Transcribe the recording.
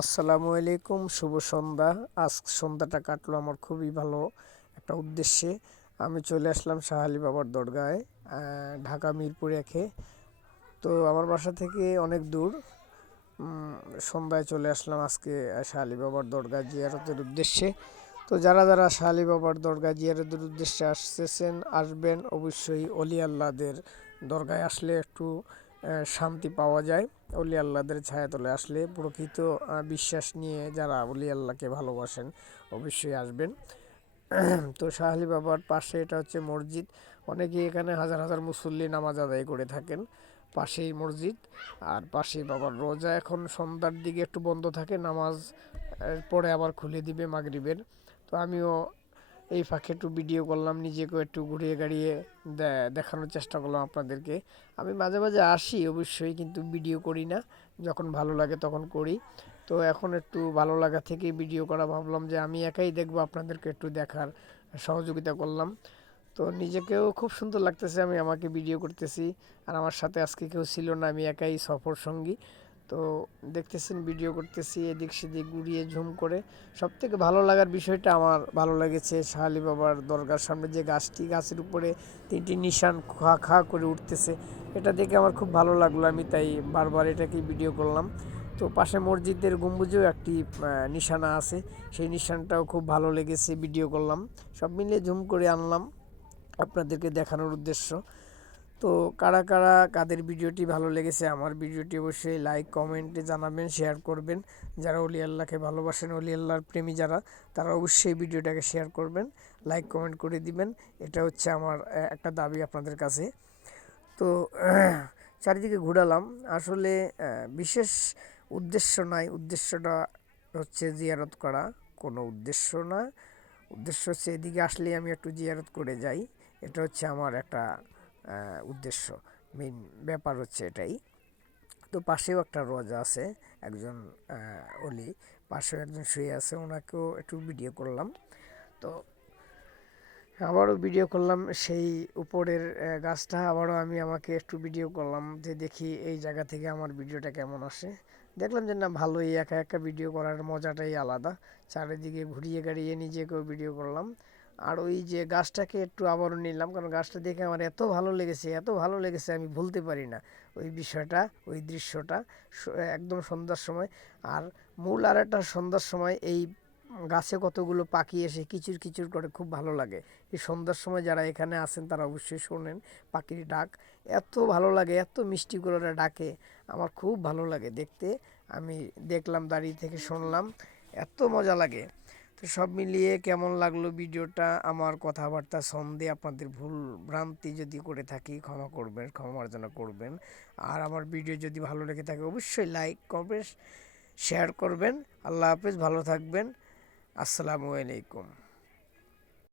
আসসালামু আলাইকুম, শুভ সন্ধ্যা। আজ সন্ধ্যাটা কাটলো আমার খুবই ভালো একটা উদ্দেশ্যে। আমি চলে আসলাম শাহালি বাবার দরগায় ঢাকা মিরপুর একে। তো আমার বাসা থেকে অনেক দূর সন্ধ্যায় চলে আসলাম আজকে শাহালি বাবার দরগা জিয়ারতের উদ্দেশ্যে। তো যারা যারা শাহালি বাবার দরগা জিয়ারতের উদ্দেশ্যে আসতেছেন, আসবেন, অবশ্যই অলি আল্লাহদের দরগায় আসলে একটু শান্তি পাওয়া যায়। অলি আল্লাহদের ছায়াতলে আসলে প্রকৃত বিশ্বাস নিয়ে যারা অলি আল্লাহকে ভালোবাসেন অবশ্যই আসবেন। তো শাহালি বাবার পাশে এটা হচ্ছে মসজিদ। অনেকে এখানে হাজার হাজার মুসল্লি নামাজ আদায় করে থাকেন পাশেই মসজিদ। আর পাশেই বাবার রোজা। এখন সন্ধ্যার দিকে একটু বন্ধ থাকে, নামাজ পরে আবার খুলে দিবে মাগরিবের। তো আমিও এই ফাঁকে একটু ভিডিও করলাম, নিজেকেও একটু ঘুরিয়ে গাড়িয়ে দেখানোর চেষ্টা করলাম আপনাদেরকে। আমি মাঝে মাঝে আসি, অবশ্যই কিন্তু ভিডিও করি না। যখন ভালো লাগে তখন করি। তো এখন একটু ভালো লাগা থেকে ভিডিও করা ভাবলাম যে আমি একাই দেখব, আপনাদেরকে একটু দেখার সহযোগিতা করলাম। তো নিজেকেও খুব সুন্দর লাগতেছে, আমি আমাকে ভিডিও করতেছি। আর আমার সাথে আজকে কেউ ছিল না, আমি একাই সফর সঙ্গী তো দেখতেছেন ভিডিও করতেছি, এদিক সেদিক ঘুরিয়ে ঝুম করে। সব থেকে ভালো লাগার বিষয়টা আমার ভালো লেগেছে শাহালি বাবার দরগার সামনে যে গাছটি, গাছের উপরে তিনটি নিশান খা খা করে উঠতেছে, এটা দেখে আমার খুব ভালো লাগল। আমি তাই বারবার এটাকেই ভিডিও করলাম। তো পাশে মসজিদের গম্বুজেও একটি নিশানা আছে, সেই নিশানটাও খুব ভালো লেগেছে ভিডিও করলাম। সব মিলিয়ে ঝুম করে আনলাম। আপনাদেরকে দেখানোর উদ্দেশ্য। তো কারা কারা, কাদের ভিডিওটি ভালো লেগেছে আমার ভিডিওটি অবশ্যই লাইক কমেন্টে জানাবেন শেয়ার করবেন। যারা অলি আল্লাহকে ভালোবাসেন, অলি আল্লাহর প্রেমী যারা, তারা অবশ্যই ভিডিওটাকে শেয়ার করবেন লাইক কমেন্ট করে দিবেন। এটা হচ্ছে আমার একটা দাবি আপনাদের কাছে। তো চারিদিকে ঘোরালাম। আসলে বিশেষ উদ্দেশ্য নাই। উদ্দেশ্যটা হচ্ছে জিয়ারত করা। কোনো উদ্দেশ্য না। উদ্দেশ্য হচ্ছে এদিকে আসলে আমি একটু জিয়ারত করে যাই। এটা হচ্ছে আমার একটা উদ্দেশ্য। মেইন ব্যাপার হচ্ছে এটাই। তো পাশেও একটা রোজা আছে, একজন অলি। পাশেও একজন শুয়ে আছে ওনাকেও একটু ভিডিও করলাম। তো আবারও ভিডিও করলাম, সেই উপরের গাছটা আবারও আমি আমাকে একটু ভিডিও করলাম যে দেখি এই জায়গা থেকে আমার ভিডিওটা কেমন আসে। দেখলাম যে না, ভালোই, একা একা ভিডিও করার মজাটাই আলাদা। চারিদিকে ঘুরিয়ে গাড়িয়ে নিজেকেও ভিডিও করলাম। আর ওই যে গাছটাকে একটু আবারও নিলাম, কারণ গাছটা দেখে আমার এত ভালো লেগেছে, এত ভালো লেগেছে আমি ভুলতে পারি না। ওই বিষয়টা, ওই দৃশ্যটা একদম সন্ধ্যার সময়। আর মূল আর একটা সন্ধ্যার সময় এই গাছে কতগুলো পাখি এসে কিচির কিচির করে খুব ভালো লাগে। এই সন্ধ্যার সময় যারা এখানে আছেন তারা অবশ্যই শোনেন পাখির ডাক। এত ভালো লাগে, এত মিষ্টি করে ডাকে, আমার খুব ভালো লাগে দেখতে। আমি দেখলাম দাঁড়িয়ে থেকে শুনলাম, এত মজা লাগে। সব মিলিয়ে কেমন লাগল ভিডিওটা? আমার কথাবার্তা সন্ধে আপনাদের ভুল ভ্রান্তি যদি করে থাকি, ক্ষমা করবেন, ক্ষমা মার্জনা করবেন। আর আমার ভিডিও যদি ভালো লেগে থাকে, অবশ্যই লাইক করবেন শেয়ার করবেন। আল্লাহ হাফেজ, ভালো থাকবেন। আসসালামু আলাইকুম।